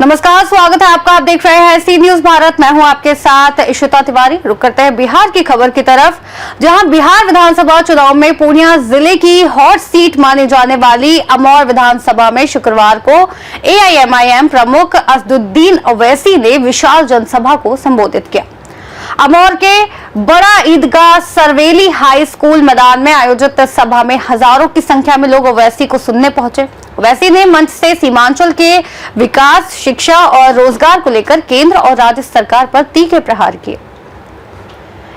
नमस्कार, स्वागत है आपका। आप देख रहे हैं सी न्यूज भारत। मैं हूं आपके साथ इशिता तिवारी। रुक करते हैं बिहार की खबर की तरफ, जहां बिहार विधानसभा चुनाव में पूर्णिया जिले की हॉट सीट मानी जाने वाली अमौर विधानसभा में शुक्रवार को एआईएमआईएम प्रमुख असदुद्दीन ओवैसी ने विशाल जनसभा को संबोधित किया। अमौर के बड़ा ईदगाह सरवेली हाई स्कूल मैदान में आयोजित सभा में हजारों की संख्या में लोग ओवैसी को सुनने पहुंचे। ओवैसी ने मंच से सीमांचल के विकास, शिक्षा और रोजगार को लेकर केंद्र और राज्य सरकार पर तीखे प्रहार किए।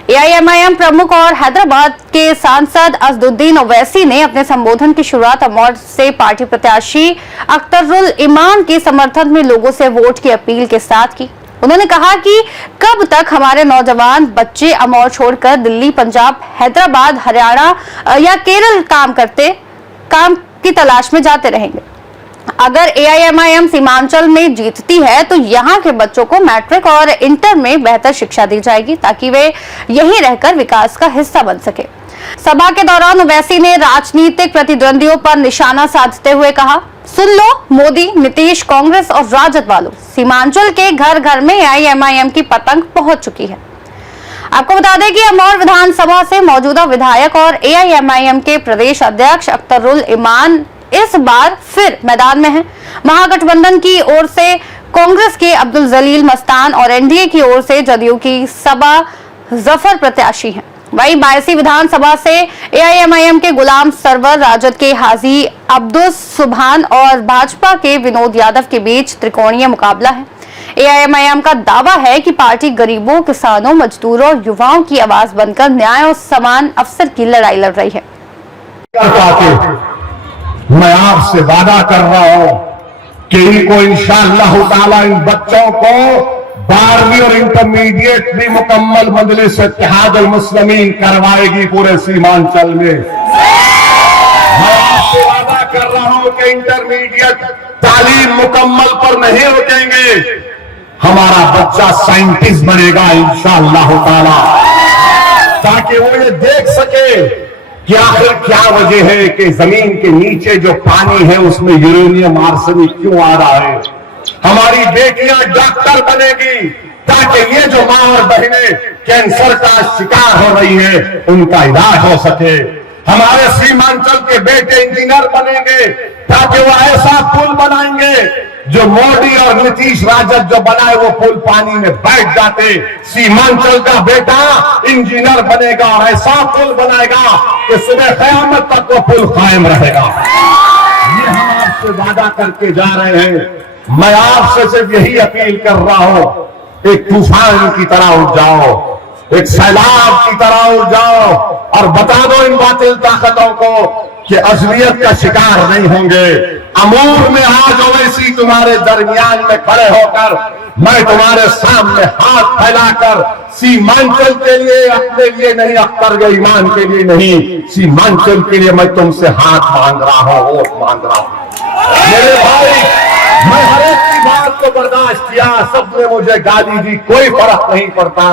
एआईएमआईएम प्रमुख और हैदराबाद के सांसद असदुद्दीन ओवैसी ने अपने संबोधन की शुरुआत अमौर से पार्टी प्रत्याशी अख्तरुल इमान के समर्थन में लोगों से वोट की अपील के साथ की। उन्होंने कहा कि कब तक हमारे नौजवान बच्चे अमौर छोड़कर दिल्ली, पंजाब, हैदराबाद, हरियाणा या केरल काम की तलाश में जाते रहेंगे। अगर एआईएमआईएम सीमांचल में जीतती है तो यहाँ के बच्चों को मैट्रिक और इंटर में बेहतर शिक्षा दी जाएगी ताकि वे यहीं रहकर विकास का हिस्सा बन सके। सभा के दौरान ओवैसी ने राजनीतिक प्रतिद्वंदियों पर निशाना साधते हुए कहा, सुन लो मोदी, नीतीश, कांग्रेस और राजद वालों, सीमांचल के घर घर में एआईएमआईएम की पतंग पहुंच चुकी है। आपको बता दें कि अमौर विधानसभा से मौजूदा विधायक और एआईएमआईएम के प्रदेश अध्यक्ष अख्तरुल इमान इस बार फिर मैदान में हैं। महागठबंधन की ओर से कांग्रेस के अब्दुल जलील मस्तान और एनडीए की ओर से जदयू की सबा जफर प्रत्याशी हैं। वहीं बायसी विधानसभा से एआईएमआईएम के गुलाम सरवर, राजद के हाजी अब्दुल सुभान और भाजपा के विनोद यादव के बीच त्रिकोणीय मुकाबला है। एआईएमआईएम का दावा है कि पार्टी गरीबों, किसानों, मजदूरों और युवाओं की आवाज बनकर न्याय और समान अवसर की लड़ाई लड़ रही है। मैं आपसे वादा कर रहा हूं कि इनको इंशाअल्लाह ताला इन बच्चों को 12वीं और इंटरमीडिएट भी मुकम्मल मजलिस इत्तेहादुल मुस्लिमीन करवाएगी पूरे सीमांचल में। मैं आपसे वादा कर रहा हूं कि इंटरमीडिएट तालीम मुकम्मल पर नहीं रुकेंगे। हमारा बच्चा साइंटिस्ट बनेगा इंशाअल्लाह ताला, ताकि वो ये देख सके कि आखिर क्या वजह है कि जमीन के नीचे जो पानी है उसमें यूरेनियम आर्सेनिक क्यों आ रहा है। हमारी बेटियां डॉक्टर बनेगी ताकि ये जो मां और बहनें कैंसर का शिकार हो रही है उनका इलाज हो सके। हमारे सीमांचल के बेटे इंजीनियर बनेंगे ताकि वो ऐसा पुल बनाएंगे जो मोदी और नीतीश राजद जो बनाए वो पुल पानी में बैठ जाते। सीमांचल का बेटा इंजीनियर बनेगा और ऐसा पुल बनाएगा कि सुबह क़यामत तक वो पुल कायम रहेगा। ये हम आपसे वादा करके जा रहे हैं। मैं आपसे सिर्फ यही अपील कर रहा हूं, एक तूफान की तरह उठ जाओ, एक सैलाब की तरह उठ जाओ और बता दो इन बातिल ताकतों को कि असलियत का शिकार नहीं होंगे। अमूर में आज ओवैसी तुम्हारे दरमियान में खड़े होकर मैं तुम्हारे सामने हाथ फैलाकर सीमांचल के लिए, अपने लिए नहीं, अख्तर ईमान के लिए नहीं, सीमांचल के लिए मैं तुमसे हाथ मांग रहा हूं, वोट मांग रहा हूं। मेरे भाई, मैं हर एक की बात को बर्दाश्त किया, सबने मुझे गाली दी, कोई फर्क नहीं पड़ता,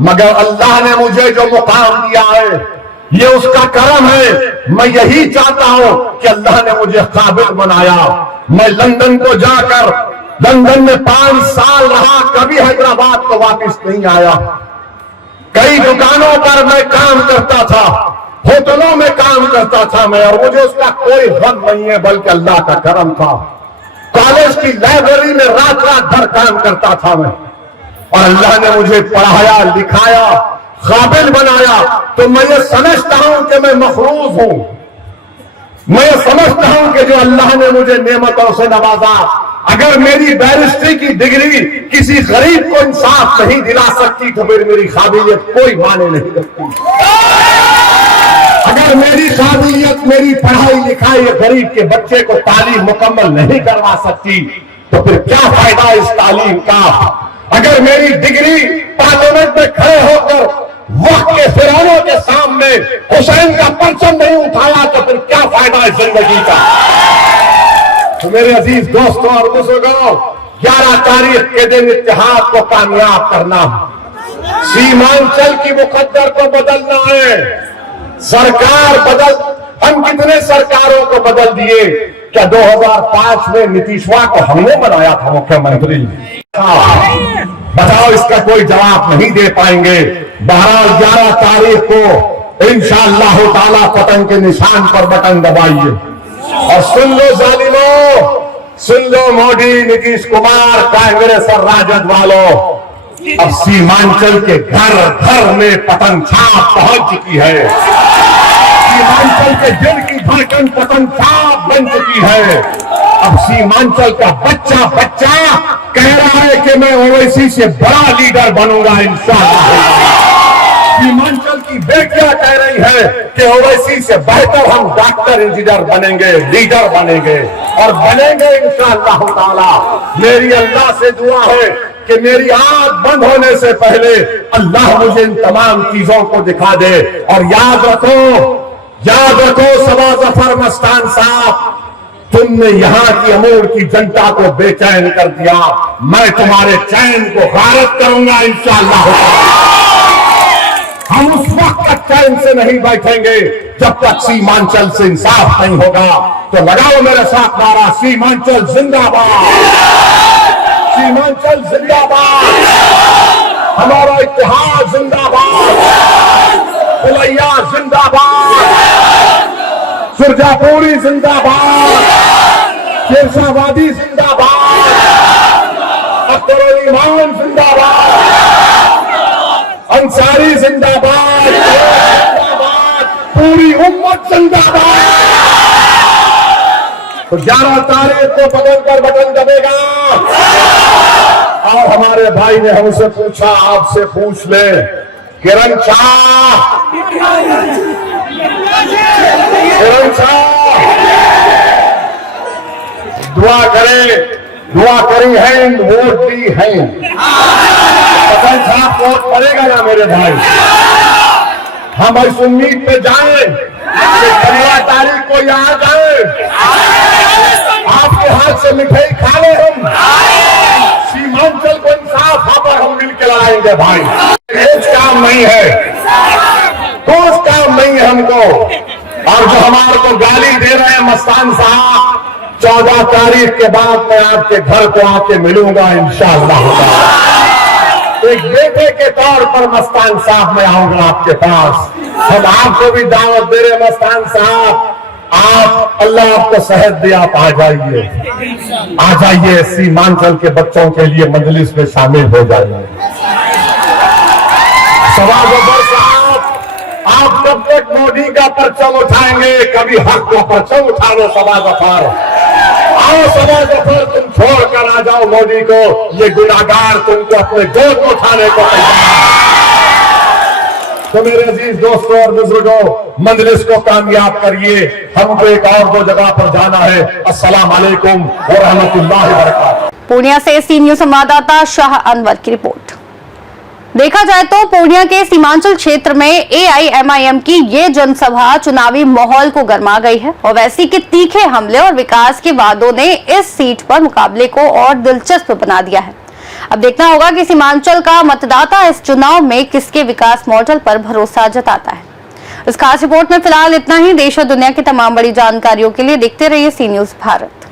मगर अल्लाह ने मुझे जो मुकाम दिया है ये उसका करम है। मैं यही चाहता हूं कि अल्लाह ने मुझे काबिल बनाया। मैं लंदन को जाकर, लंदन में 5 साल रहा, कभी हैदराबाद को वापस नहीं आया। कई दुकानों पर मैं काम करता था, होटलों में काम करता था मैं, और मुझे उसका कोई गम नहीं है, बल्कि अल्लाह का करम था। कॉलेज की लाइब्रेरी में रात रात भर काम करता था मैं, और अल्लाह ने मुझे पढ़ाया, लिखाया, काबिल बनाया। तो मैं ये समझता हूं कि मैं मखरूज हूं। मैं ये समझता हूं कि जो अल्लाह ने मुझे नेमतों से नवाजा, अगर मेरी बैरिस्ट्री की डिग्री किसी गरीब को इंसाफ नहीं दिला सकती तो फिर मेरी काबिलियत कोई माने नहीं रखती। अगर मेरी काबिलियत, मेरी पढ़ाई लिखाई गरीब के बच्चे को तालीम मुकम्मल नहीं करवा सकती तो फिर क्या फायदा इस तालीम का। अगर मेरी डिग्री पार्लियामेंट में खड़े होकर वक्त के फिरौनों के सामने हुसैन का परचम नहीं उठाया तो फिर क्या फायदा है जिंदगी का। तो मेरे अजीज दोस्तों और बुजुर्गों, 11 तारीख के दिन इत्तेहाद को कामयाब करना, सीमांचल की मुकद्दर को बदलना है। सरकार बदल, हम कितने सरकारों को बदल दिए। क्या 2005 में नीतीशवा को हमने बनाया था मुख्यमंत्री? बताओ, इसका कोई जवाब नहीं दे पाएंगे। बहरहाल 11 तारीख को इंशाअल्लाह ताला पतंग के निशान पर बटन दबाइए और सुन लो जालिमों, सुन लो मोदी, नीतीश कुमार, कांग्रेस और राजद वालों, अब सीमांचल के घर घर में पतंग छाप पहुंच चुकी है। सीमांचल के दिल की धड़कन पतंग छाप बन चुकी है। अब सीमांचल का बच्चा बच्चा कह रहा है कि मैं ओवैसी से बड़ा लीडर बनूंगा इंशाअल्लाह। सीमांचल की बेटियां कह रही है कि ओवैसी से बेहतर हम डॉक्टर, इंजीनियर बनेंगे, लीडर बनेंगे और बनेंगे इंशाअल्लाह ताला। मेरी अल्लाह से दुआ है कि मेरी आंख बंद होने से पहले अल्लाह मुझे इन तमाम चीजों को दिखा दे। और याद रखो सबा जफर मस्तान साहब, तुमने यहाँ की अमूर की जनता को बेचैन कर दिया, मैं तुम्हारे चैन को गारत करूंगा इंशाअल्लाह। हम उस वक्त तक चैन से नहीं बैठेंगे जब तक सीमांचल से इंसाफ नहीं होगा। तो लगाओ मेरे साथ नारा, सीमांचल जिंदाबाद, सीमांचल जिंदाबाद, हमारा इतिहास जिंदाबाद, फुलैया जिंदाबाद, सुरजापुरी जिंदाबाद, शेरशाहबादी जिंदाबाद, अख्तरुल ईमान जिंदाबाद, अंसारी जिंदाबाद, पूरी उम्मत जिंदाबाद। तो 11 तारीख को बटन पर बटन दबेगा। और हमारे भाई ने हमसे पूछा, आपसे पूछ ले, किरण शाह, किरण शाह दुआ करी है, वोट दी है। पतन साहब वोट पड़ेगा ना मेरे भाई? हम इस उम्मीद पे जाएं कि 15 तारीख को यहाँ जाए, आपके हाथ से मिठाई खा ले, हम सीमांचल को इंसाफ यहाँ पर हम मिलकर लाएंगे भाई। कुछ काम नहीं है, कुछ काम नहीं है हमको। और जो हमारे को गाली दे रहे हैं मस्तान साहब, 14 तारीख के बाद मैं आपके घर को आके मिलूंगा इंशाअल्लाह। एक बेटे के तौर पर मस्तान साहब मैं आऊंगा आपके पास। हम आपको भी दावत दे रहे मस्तान साहब, आप, अल्लाह आपको सेहत दे, आप आ जाइए सीमांचल के बच्चों के लिए मजलिस में शामिल हो जाइए। सवाल साहब, आप कब तक मोदी का परचम उठाएंगे? कभी हक का परचम उठा लो सबा जफर। आओ सबा जफर, तुम छोड़कर आ जाओ मोदी को, ये गुनाहगार तुमको अपने गोद में उठाने को तैयार। तो मेरे अजीज दोस्तों और बुजुर्गों, मजलिस को कामयाब करिए, हमको एक और 2 जगह पर जाना है। अस्सलाम वालेकुम व रहमतुल्लाहि व बरकातहू। पूर्णिया से सी न्यूज संवाददाता शाह अनवर की रिपोर्ट। देखा जाए तो पूर्णिया के सीमांचल क्षेत्र में एआईएमआईएम की ये जनसभा चुनावी माहौल को गरमा गई है। ओवैसी के तीखे हमले और विकास के वादों ने इस सीट पर मुकाबले को और दिलचस्प बना दिया है। अब देखना होगा कि सीमांचल का मतदाता इस चुनाव में किसके विकास मॉडल पर भरोसा जताता है। इस खास रिपोर्ट में फिलहाल इतना ही। देश और दुनिया की तमाम बड़ी जानकारियों के लिए देखते रहिए सी न्यूज भारत।